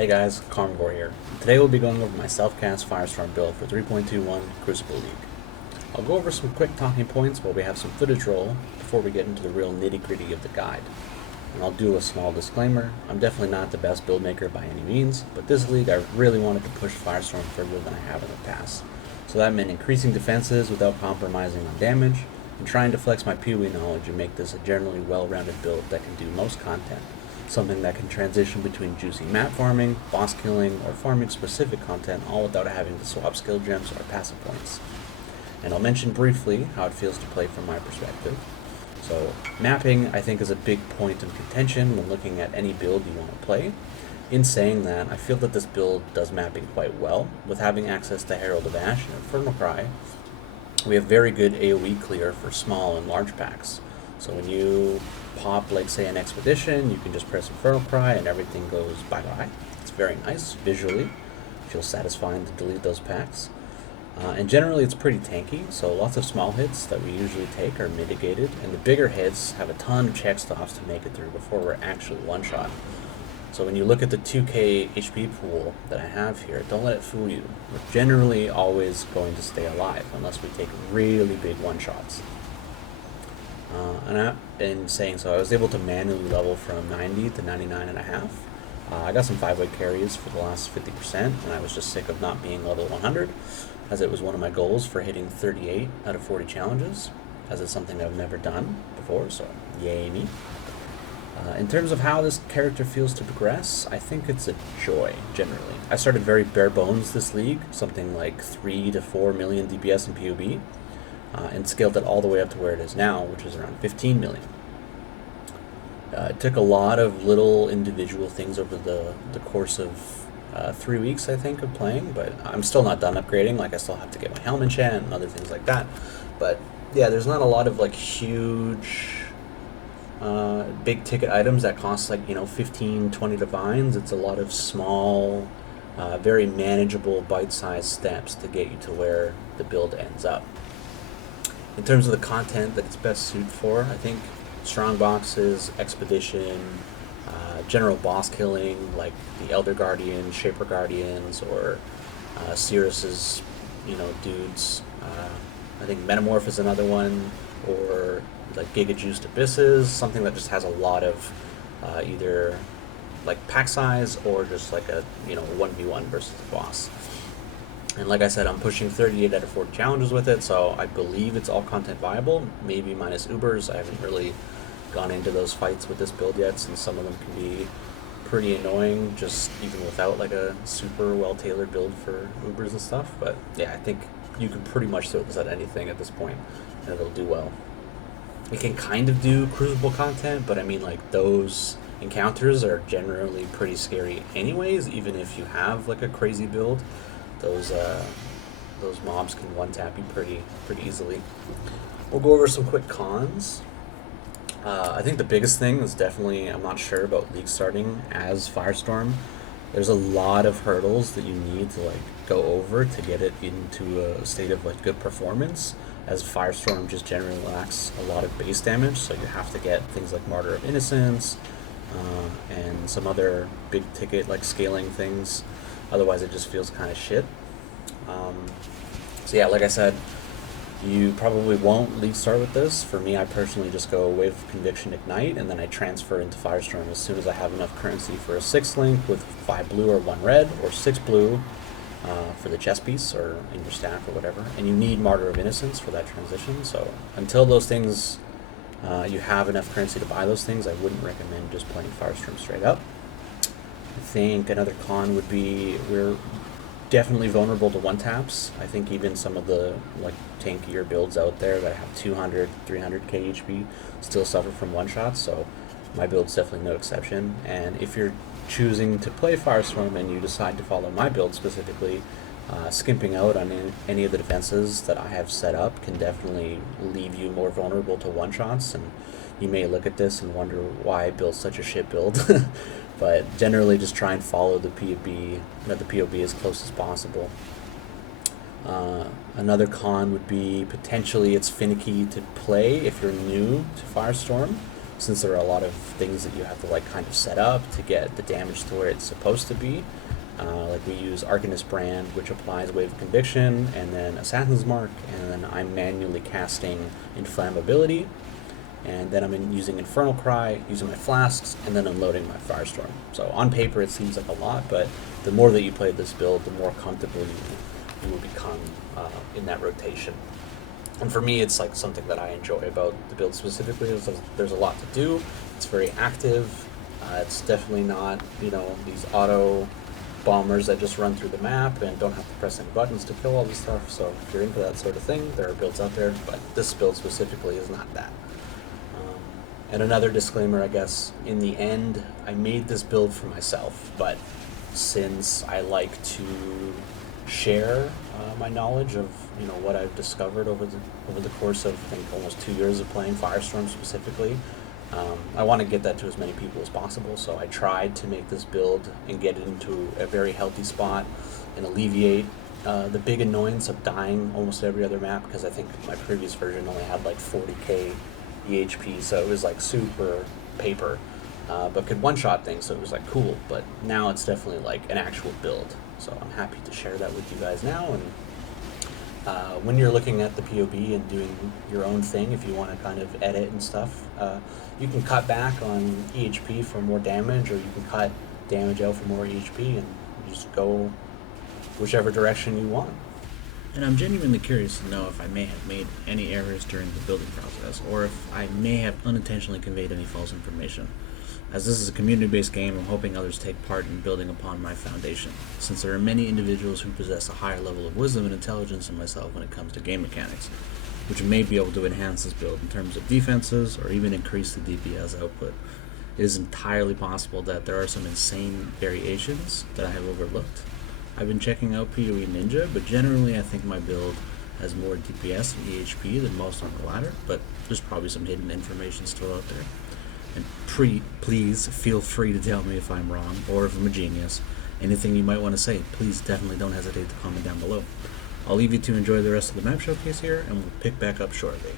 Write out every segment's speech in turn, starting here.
Hey guys, Karmavore here. Today we'll be going over my self-cast Firestorm build for 3.21 Crucible League. I'll go over some quick talking points while we have some footage roll before we get into the real nitty-gritty of the guide. And I'll do a small disclaimer, I'm definitely not the best build maker by any means, but this league I really wanted to push Firestorm further than I have in the past. So that meant increasing defenses without compromising on damage, and trying to flex my PoE knowledge and make this a generally well-rounded build that can do most content. Something that can transition between juicy map farming, boss killing, or farming specific content, all without having to swap skill gems or passive points. And I'll mention briefly how it feels to play from my perspective. So, mapping I think is a big point of contention when looking at any build you want to play. In saying that, I feel that this build does mapping quite well. With having access to Herald of Ash and Infernal Cry, we have very good AoE clear for small and large packs. So when you pop, like say, an Expedition, you can just press Infernal Cry and everything goes bye-bye. It's very nice visually. Feels satisfying to delete those packs. And generally it's pretty tanky, so lots of small hits that we usually take are mitigated, and the bigger hits have a ton of check stops to make it through before we're actually one-shot. So when you look at the 2k HP pool that I have here, don't let it fool you. We're generally always going to stay alive unless we take really big one-shots. In saying so, I was able to manually level from 90 to 99.5. I got some 5-way carries for the last 50%, and I was just sick of not being level 100, as it was one of my goals for hitting 38 out of 40 challenges, as it's something I've never done before, so yay me. In terms of how this character feels to progress, I think it's a joy, generally. I started very bare bones this league, something like 3 to 4 million DPS in PoE, and scaled it all the way up to where it is now, which is around 15 million. It took a lot of little individual things over the course of 3 weeks, I think, of playing, but I'm still not done upgrading. Like, I still have to get my helm enchant and other things like that. But yeah, there's not a lot of like huge big ticket items that cost like 15, 20 divines. It's a lot of small, very manageable bite-sized steps to get you to where the build ends up. In terms of the content that it's best suited for, I think strong boxes, expedition, general boss killing like the Elder Guardian, Shaper Guardians, or Cirrus's dudes. I think Metamorph is another one, or like Giga Juiced Abysses, something that just has a lot of either like pack size or just like a 1v1 versus the boss. And like I said, I'm pushing 38 out of 40 challenges with it, so I believe it's all content viable, maybe minus Ubers. I haven't really gone into those fights with this build yet, since some of them can be pretty annoying, just even without like a super well-tailored build for Ubers and stuff. But yeah, I think you can pretty much throw this at anything at this point, and it'll do well. It can kind of do Crucible content, but I mean, like, those encounters are generally pretty scary anyways, even if you have like a crazy build. Those mobs can one-tap you pretty easily. We'll go over some quick cons. I think the biggest thing is definitely, I'm not sure about league starting as Firestorm. There's a lot of hurdles that you need to like go over to get it into a state of like good performance, as Firestorm just generally lacks a lot of base damage, so you have to get things like Martyr of Innocence and some other big ticket like scaling things. Otherwise it just feels kind of shit. So yeah, like I said, you probably won't league start with this. For me, I personally just go Wave of Conviction Ignite, and then I transfer into Firestorm as soon as I have enough currency for a 6 link with 5 blue or 1 red, or 6 blue for the chest piece or in your staff or whatever. And you need Martyr of Innocence for that transition, so until those things, you have enough currency to buy those things, I wouldn't recommend just playing Firestorm straight up. I think another con would be we're definitely vulnerable to one-taps. I think even some of the like tankier builds out there that have 200, 300k HP still suffer from one-shots, so my build's definitely no exception. And if you're choosing to play Firestorm and you decide to follow my build specifically, skimping out on any of the defenses that I have set up can definitely leave you more vulnerable to one-shots, and you may look at this and wonder why I built such a shit build. But generally just try and follow the PoB as close as possible. Another con would be potentially it's finicky to play if you're new to Firestorm. since there are a lot of things that you have to like kind of set up to get the damage to where it's supposed to be. Like we use Arcanist Brand, which applies Wave of Conviction, and then Assassin's Mark, and then I'm manually casting Inflammability, and then I'm using Infernal Cry, using my flasks, and then unloading my Firestorm. So on paper it seems like a lot, but the more that you play this build, the more comfortable you will become in that rotation. And for me, it's like something that I enjoy about the build specifically. Is there's a lot to do. It's very active. It's definitely not, these auto bombers that just run through the map and don't have to press any buttons to kill all this stuff. So if you're into that sort of thing, there are builds out there, but this build specifically is not that. And another disclaimer, I guess, in the end, I made this build for myself, but since I like to share my knowledge of what I've discovered over the course of, I think, almost 2 years of playing Firestorm specifically, I want to get that to as many people as possible. So I tried to make this build and get it into a very healthy spot and alleviate the big annoyance of dying almost every other map, because I think my previous version only had like 40k EHP, so it was like super paper, but could one-shot things, so it was like cool. But now it's definitely like an actual build, so I'm happy to share that with you guys now. And when you're looking at the PoE and doing your own thing, if you want to kind of edit and stuff, you can cut back on EHP for more damage, or you can cut damage out for more EHP and just go whichever direction you want. And I'm genuinely curious to know if I may have made any errors during the building process, or if I may have unintentionally conveyed any false information. As this is a community-based game, I'm hoping others take part in building upon my foundation, since there are many individuals who possess a higher level of wisdom and intelligence than myself when it comes to game mechanics, which may be able to enhance this build in terms of defenses, or even increase the DPS output. It is entirely possible that there are some insane variations that I have overlooked. I've been checking out PoE Ninja, but generally I think my build has more DPS and EHP than most on the ladder, but there's probably some hidden information still out there. And please feel free to tell me if I'm wrong, or if I'm a genius. Anything you might want to say, please definitely don't hesitate to comment down below. I'll leave you to enjoy the rest of the map showcase here, and we'll pick back up shortly.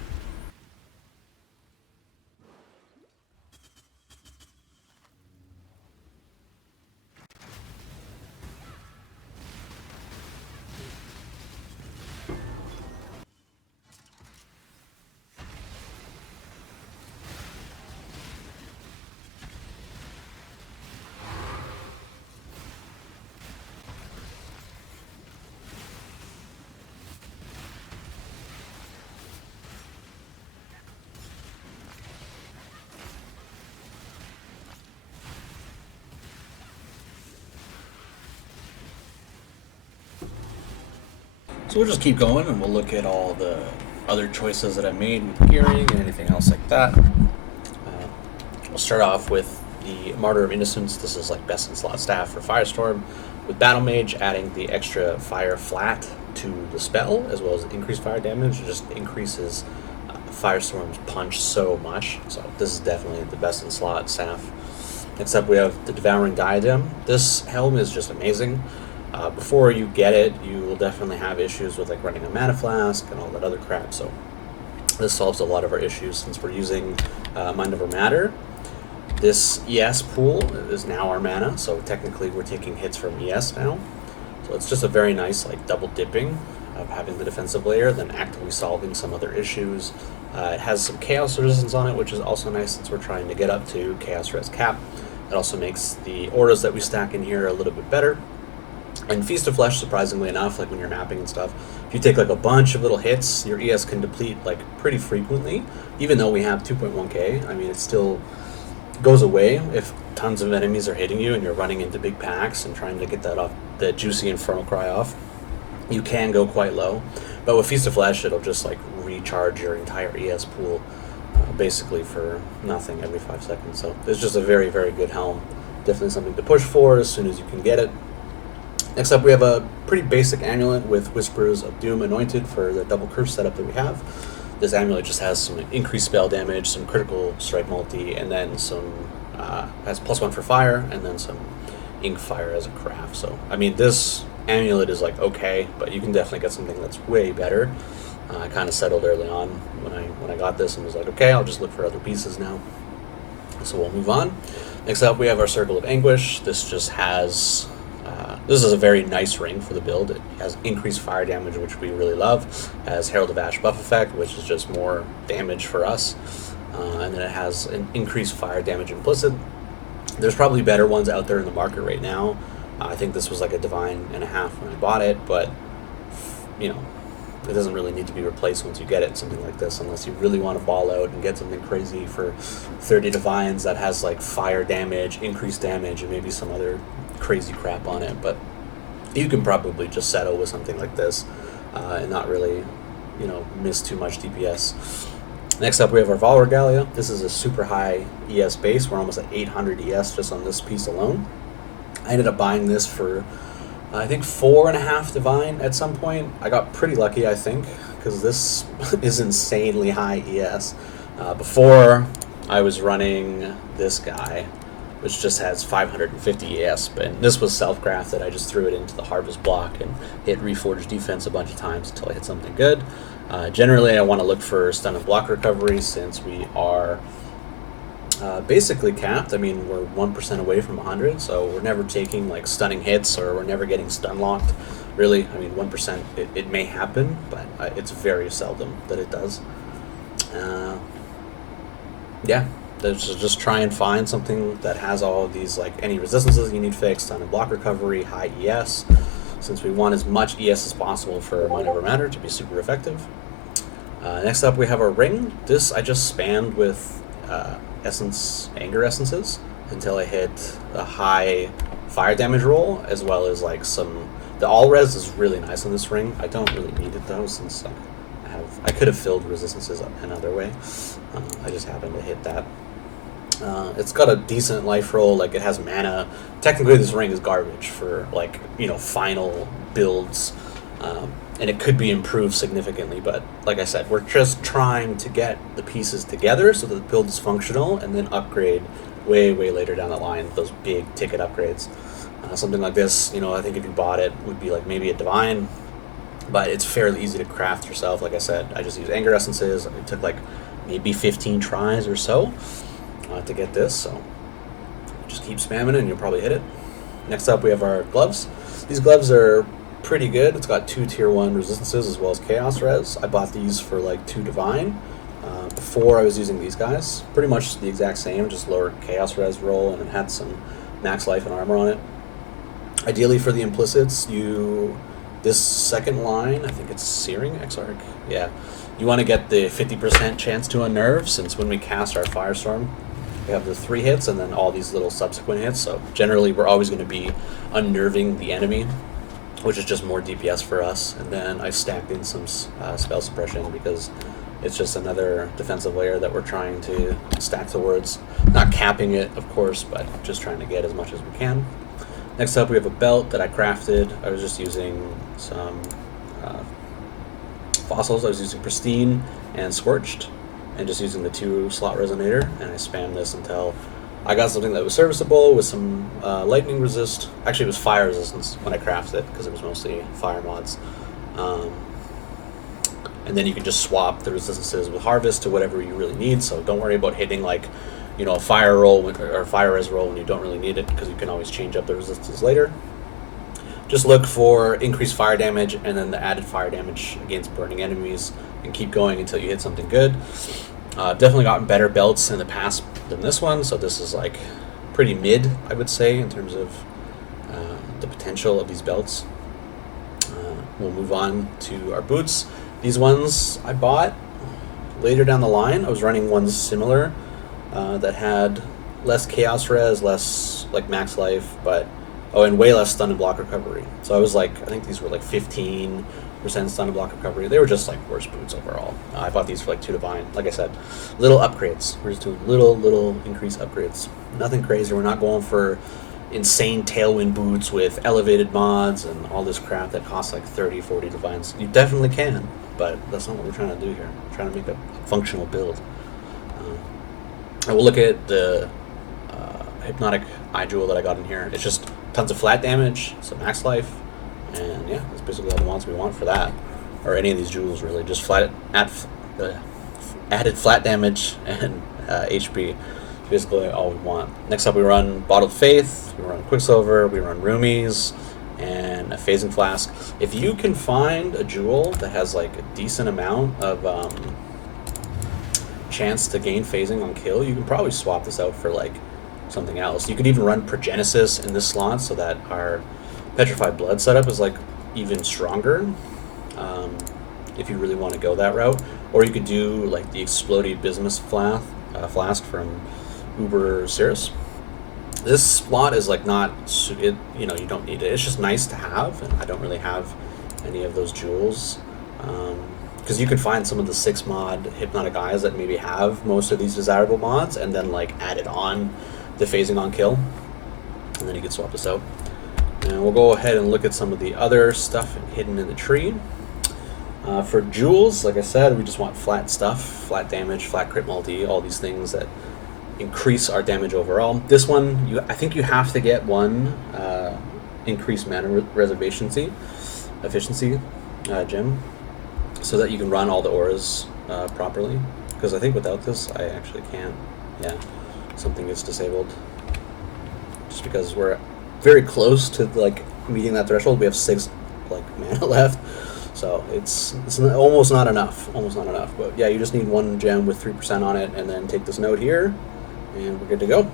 So we'll just keep going, and we'll look at all the other choices that I made with gearing and anything else like that. We'll start off with the Martyr of Innocence. This is like best in slot staff for Firestorm, with Battle Mage adding the extra fire flat to the spell, as well as increased fire damage. It just increases Firestorm's punch so much. So this is definitely the best in slot staff. Next up, we have the Devouring Diadem. This helm is just amazing. Before you get it, you will definitely have issues with like running a mana flask and all that other crap. So this solves a lot of our issues since we're using Mind Over Matter. This ES pool is now our mana, so technically we're taking hits from ES now. So it's just a very nice like double dipping of having the defensive layer, then actively solving some other issues. It has some Chaos Resistance on it, which is also nice since we're trying to get up to Chaos Res Cap. It also makes the auras that we stack in here a little bit better. And Feast of Flesh, surprisingly enough, like when you're mapping and stuff, if you take like a bunch of little hits, your ES can deplete like pretty frequently. Even though we have 2.1k, I mean, it still goes away if tons of enemies are hitting you and you're running into big packs and trying to get that off, the juicy Infernal Cry off. You can go quite low, but with Feast of Flesh, it'll just like recharge your entire ES pool basically for nothing every 5 seconds. So it's just a very, very good helm. Definitely something to push for as soon as you can get it. Next up, we have a pretty basic amulet with Whispers of Doom anointed for the double curse setup that we have. This amulet just has some increased spell damage, some critical strike multi, and then some has +1 for fire, and then some ink fire as a craft. So, I mean, this amulet is like okay, but you can definitely get something that's way better. I kind of settled early on when I got this and was like, okay, I'll just look for other pieces now. So we'll move on. Next up, we have our Circle of Anguish. This just has... this is a very nice ring for the build. It has increased fire damage, which we really love. It has Herald of Ash buff effect, which is just more damage for us. And then it has an increased fire damage implicit. There's probably better ones out there in the market right now. I think this was like a divine and a half when I bought it, but you know, it doesn't really need to be replaced once you get it, something like this, unless you really want to ball out and get something crazy for 30 divines that has like fire damage, increased damage, and maybe some other crazy crap on it. But you can probably just settle with something like this and not really, you know, miss too much DPS. Next up, we have our Val Regalia. This is a super high ES base. We're almost at 800 ES just on this piece alone. I ended up buying this for, I think, 4.5 divine at some point. I got pretty lucky, I think, because this is insanely high ES. Before, I was running this guy, which just has 550 ES, but this was self-crafted. I just threw it into the harvest block and hit Reforged Defense a bunch of times until I hit something good. Generally, I want to look for stun and block recovery since we are basically capped. I mean, we're 1% away from 100, so we're never taking like stunning hits, or we're never getting stun locked. Really, I mean, 1%, it may happen, but it's very seldom that it does. Yeah, just try and find something that has all of these, like any resistances you need fixed, stun and block recovery, high ES, since we want as much ES as possible for Mind Over Matter to be super effective. Next up, we have our ring. This I just spammed with Anger Essences until I hit a high fire damage roll, as well as like some... The all res is really nice on this ring. I don't really need it though, since I could have filled resistances another way. I just happened to hit that. It's got a decent life roll, like it has mana. Technically this ring is garbage for like, you know, final builds, and it could be improved significantly, but like I said, we're just trying to get the pieces together so that the build is functional, and then upgrade way later down the line, those big ticket upgrades. Something like this, you know, I think if you bought it, would be like maybe a divine, but it's fairly easy to craft yourself. Like I said, I just use Anger Essences. It took like maybe 15 tries or so to get this, so just keep spamming it and you'll probably hit it. Next up, we have our gloves. These gloves are pretty good. It's got 2 tier 1 resistances as well as chaos res. I bought these for like 2 divine. Before I was using these guys, pretty much the exact same, just lower chaos res roll, and it had some max life and armor on it. Ideally for the implicits, this second line, I think it's Searing Exarch, yeah, you want to get the 50% chance to unnerve, since when we cast our Firestorm, we have the 3 hits and then all these little subsequent hits, so generally we're always going to be unnerving the enemy, which is just more DPS for us. And then I stacked in some spell suppression, because it's just another defensive layer that we're trying to stack towards. Not capping it, of course, but just trying to get as much as we can. Next up, we have a belt that I crafted. I was just using some fossils. I was using Pristine and Scorched, and just using the 2 slot resonator, and I spammed this until I got something that was serviceable with some lightning resist. Actually, it was fire resistance when I crafted it, because it was mostly fire mods. And then you can just swap the resistances with harvest to whatever you really need, so don't worry about hitting like, you know, a fire roll or fire res roll when you don't really need it, because you can always change up the resistances later. Just look for increased fire damage and then the added fire damage against burning enemies, and keep going until you hit something good. Definitely gotten better belts in the past than this one, so this is like pretty mid, I would say, in terms of the potential of these belts. We'll move on to our boots. These ones I bought later down the line. I was running ones similar that had less chaos res, less like max life, but and way less stun and block recovery. So I was like, I think these were like 15% stun and block recovery. They were just like worse boots overall. I bought these for like 2 divine. Like I said, little upgrades. We're just doing little increased upgrades. Nothing crazy. We're not going for insane tailwind boots with elevated mods and all this crap that costs like 30-40 divines. You definitely can, but that's not what we're trying to do here. We're trying to make a functional build. I will look at the Hypnotic Eye Jewel that I got in here. It's just tons of flat damage, some max life, and yeah, that's basically all the mods we want for that, or any of these jewels really. Just added flat damage and HP, basically all we want. Next up, we run Bottled Faith, we run Quicksilver, we run Roomies, and a Phasing Flask. If you can find a jewel that has like a decent amount of chance to gain phasing on kill, you can probably swap this out for like something else. You could even run Progenesis in this slot so that our Petrified Blood setup is like even stronger, if you really want to go that route. Or you could do like the Exploded Bismuth flask from Uber Cirrus. This slot is like not, you don't need it. It's just nice to have, and I don't really have any of those jewels. Because you could find some of the 6 mod Hypnotic Eyes that maybe have most of these desirable mods, and then like add it on the phasing on kill, and then you can swap this out. And we'll go ahead and look at some of the other stuff hidden in the tree. For jewels, like I said, we just want flat stuff, flat damage, flat crit multi, all these things that increase our damage overall. This one, I think you have to get one increased mana efficiency gem, so that you can run all the auras properly. Because I think without this, I actually can't. Yeah, something gets disabled. Just because we're very close to like meeting that threshold. We have 6 like mana left, so it's almost not enough. Almost not enough. But yeah, you just need 1 gem with 3% on it, and then take this node here, and we're good to go.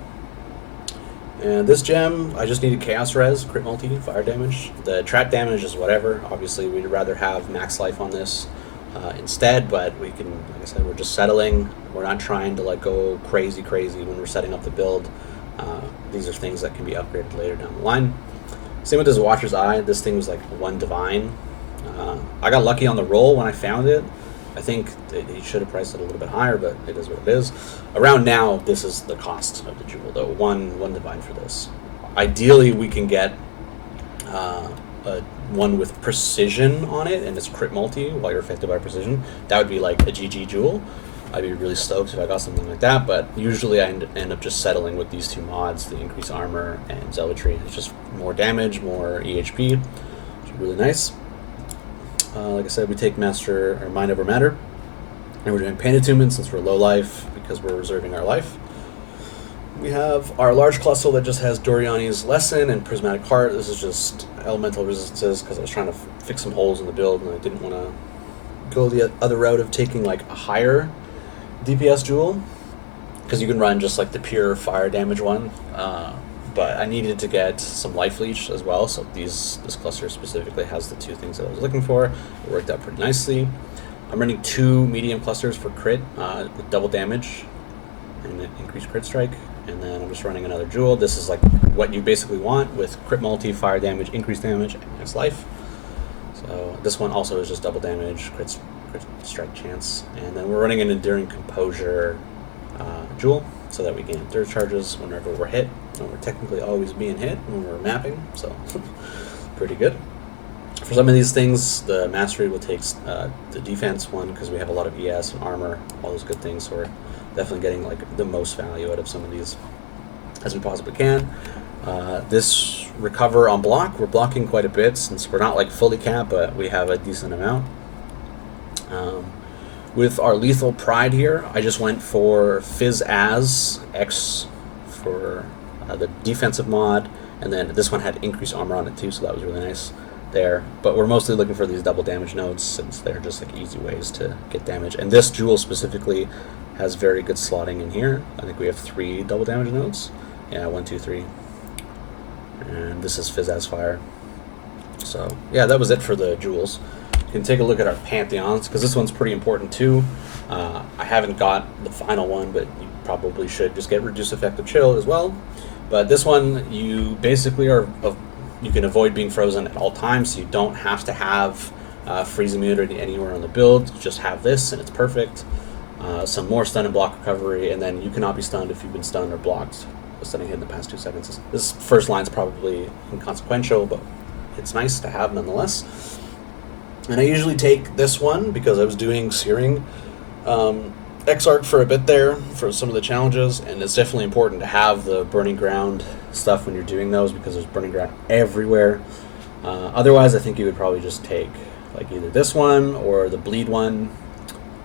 And this gem, I just needed Chaos Res, crit multi, fire damage. The trap damage is whatever. Obviously, we'd rather have max life on this instead, but we can, like I said, we're just settling. We're not trying to like go crazy when we're setting up the build. These are things that can be upgraded later down the line. Same with this Watcher's Eye. This thing was like 1 divine. I got lucky on the roll when I found it. I think he should have priced it a little bit higher, but it is what it is. Around now, this is the cost of the jewel, though. One divine for this. Ideally, we can get one with precision on it, and it's crit multi while you're affected by precision. That would be like a GG jewel. I'd be really stoked if I got something like that, but usually I end up just settling with these 2 mods, the increased armor and zealotry. It's just more damage, more EHP, which is really nice. Like I said, we take Master or Mind Over Matter, and we're doing Pain Attunement since we're low life because we're reserving our life. We have our large cluster that just has Doriani's Lesson and Prismatic Heart. This is just elemental resistances because I was trying to fix some holes in the build, and I didn't want to go the other route of taking like a higher DPS jewel, because you can run just like the pure fire damage one. But I needed to get some life leech as well, so this cluster specifically has the 2 things that I was looking for. It worked out pretty nicely. I'm running 2 medium clusters for crit with double damage and an increased crit strike, and then I'm just running another jewel. This is like what you basically want with crit multi, fire damage, increased damage, and max life. So this one also is just double damage, crit strike chance, and then we're running an Enduring Composure jewel, so that we gain third charges whenever we're hit, and we're technically always being hit when we're mapping, so pretty good. For some of these things, the mastery will take the defense one because we have a lot of ES and armor, all those good things, so we're definitely getting like the most value out of some of these as we possibly can. This recover on block, we're blocking quite a bit since we're not like fully capped, but we have a decent amount. With our Lethal Pride here, I just went for Fizz As X for the defensive mod, and then this one had increased armor on it too, so that was really nice there. But we're mostly looking for these double damage nodes since they're just like easy ways to get damage. And this jewel specifically has very good slotting in here. I think we have 3 double damage nodes. Yeah, 1, 2, 3. And this is Fizz As Fire. So yeah, that was it for the jewels. You can take a look at our pantheons, because this one's pretty important too. I haven't got the final one, but you probably should just get Reduce Effective Chill as well. But this one, you basically you can avoid being frozen at all times, so you don't have to have freeze immunity anywhere on the build. You just have this, and it's perfect. Some more stun and block recovery, and then you cannot be stunned if you've been stunned or blocked a stunning hit in the past 2 seconds. This first line's probably inconsequential, but it's nice to have nonetheless. And I usually take this one because I was doing Searing Exarch for a bit there for some of the challenges, and it's definitely important to have the Burning Ground stuff when you're doing those because there's Burning Ground everywhere. Otherwise, I think you would probably just take like either this one or the Bleed one,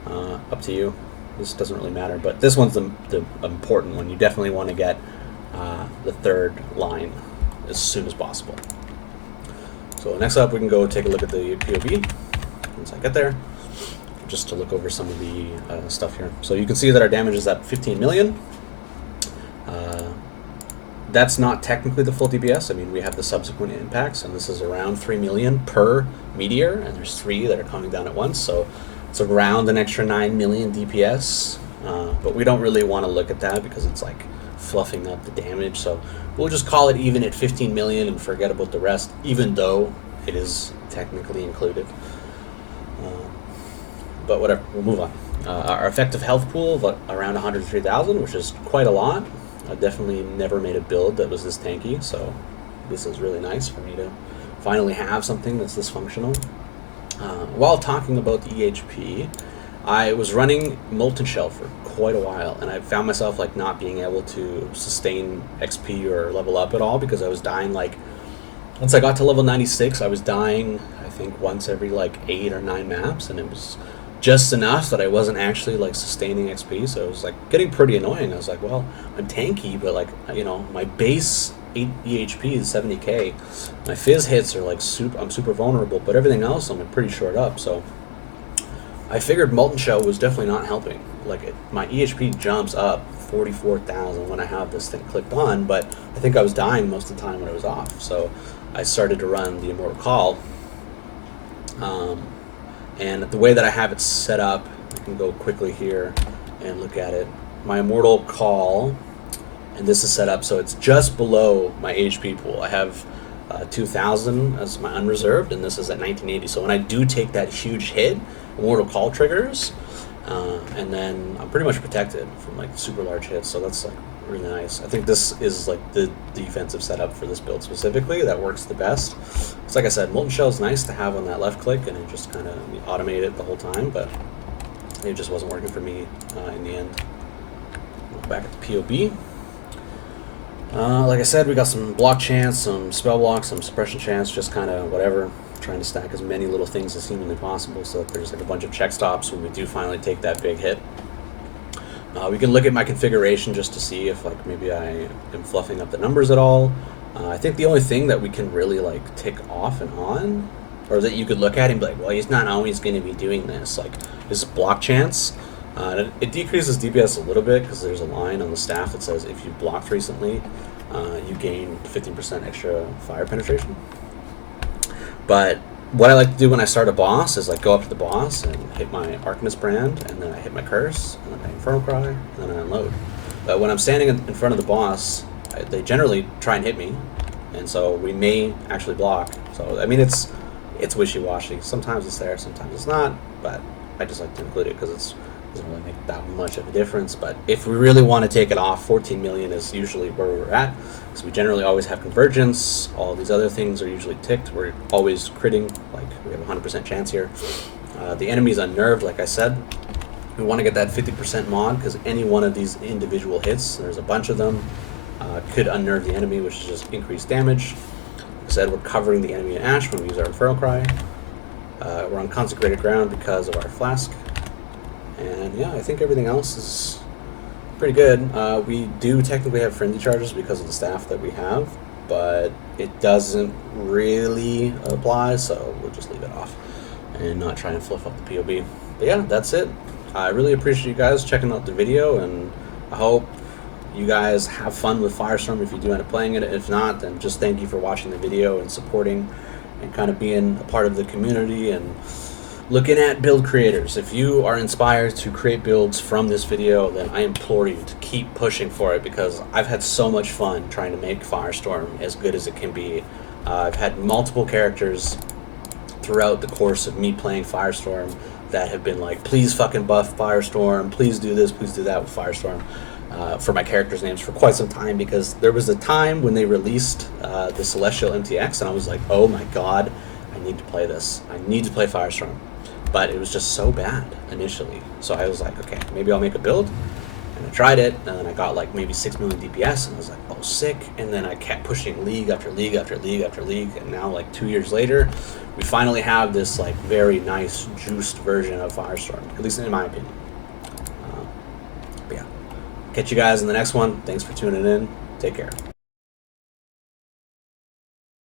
up to you. this doesn't really matter, but this one's the important one. You definitely want to get the third line as soon as possible. So next up, we can go take a look at the PoE once I get there, just to look over some of the stuff here. So you can see that our damage is at 15 million. That's not technically the full DPS. I mean, we have the subsequent impacts, and this is around 3 million per meteor, and there's 3 that are coming down at once, so it's around an extra 9 million DPS. But we don't really want to look at that because it's like fluffing up the damage, so we'll just call it even at 15 million and forget about the rest, even though it is technically included. But whatever, we'll move on. Our effective health pool of around 103,000, which is quite a lot. I definitely never made a build that was this tanky, so this is really nice for me to finally have something that's this functional. While talking about the EHP, I was running Molten Shell for quite a while, and I found myself like not being able to sustain XP or level up at all because I was dying like, once I got to level 96, I was dying I think once every like 8 or 9 maps, and it was just enough that I wasn't actually like sustaining XP, so it was like getting pretty annoying. I was like, well, I'm tanky, but like, you know, my base EHP is 70k, my fizz hits are like I'm super vulnerable, but everything else I'm like pretty short up. So I figured Molten Shell was definitely not helping. Like my EHP jumps up 44,000 when I have this thing clicked on, but I think I was dying most of the time when it was off. So I started to run the Immortal Call. And the way that I have it set up, I can go quickly here and look at it. My Immortal Call, and this is set up so it's just below my HP pool. I have 2,000 as my unreserved, and this is at 1980. So when I do take that huge hit, Immortal Call triggers, and then I'm pretty much protected from like super large hits. So that's like really nice. I think this is like the defensive setup for this build specifically that works the best. It's like I said, Molten Shell is nice to have on that left click, and it just kind of automate it the whole time, but it just wasn't working for me in the end. Back at the PoB. Like I said, we got some block chance, some spell blocks, some suppression chance, just kind of whatever, trying to stack as many little things as humanly possible so that there's like a bunch of check stops when we do finally take that big hit. We can look at my configuration just to see if like maybe I am fluffing up the numbers at all. I think the only thing that we can really like tick off and on, or that you could look at and be like, well, he's not always going to be doing this, like is block chance. It decreases DPS a little bit because there's a line on the staff that says if you blocked recently, you gain 15% extra fire penetration. But what I like to do when I start a boss is like go up to the boss and hit my Arcanist brand, and then I hit my curse, and then I Infernal Cry, and then I unload. But when I'm standing in front of the boss, they generally try and hit me, and so we may actually block. So I mean, it's wishy-washy. Sometimes it's there, sometimes it's not. But I just like to include it because it doesn't really make that much of a difference. But if we really want to take it off, 14 million is usually where we're at, because we generally always have convergence. All these other things are usually ticked. We're always critting, like we have a 100% chance here. The enemy's unnerved, like I said. We want to get that 50% mod because any one of these individual hits, there's a bunch of them, could unnerve the enemy, which is just increased damage. Like I said, we're covering the enemy in ash when we use our Infernal Cry. We're on consecrated ground because of our flask. And yeah, I think everything else is pretty good. We do technically have frenzy charges because of the staff that we have, but it doesn't really apply, so we'll just leave it off and not try and fluff up the PoB. But yeah, that's it. I really appreciate you guys checking out the video, and I hope you guys have fun with Firestorm if you do end up playing it. If not, then just thank you for watching the video and supporting and kind of being a part of the community and looking at build creators. If you are inspired to create builds from this video, then I implore you to keep pushing for it, because I've had so much fun trying to make Firestorm as good as it can be. I've had multiple characters throughout the course of me playing Firestorm that have been like, please fucking buff Firestorm, please do this, please do that with Firestorm, for my characters' names for quite some time, because there was a time when they released the Celestial MTX and I was like, oh my god, I need to play this. I need to play Firestorm. But it was just so bad initially. So I was like, okay, maybe I'll make a build. And I tried it, and then I got like maybe 6 million DPS, and I was like, oh, sick. And then I kept pushing league after league after league after league, and now like 2 years later, we finally have this like very nice juiced version of Firestorm, at least in my opinion. Catch you guys in the next one. Thanks for tuning in. Take care.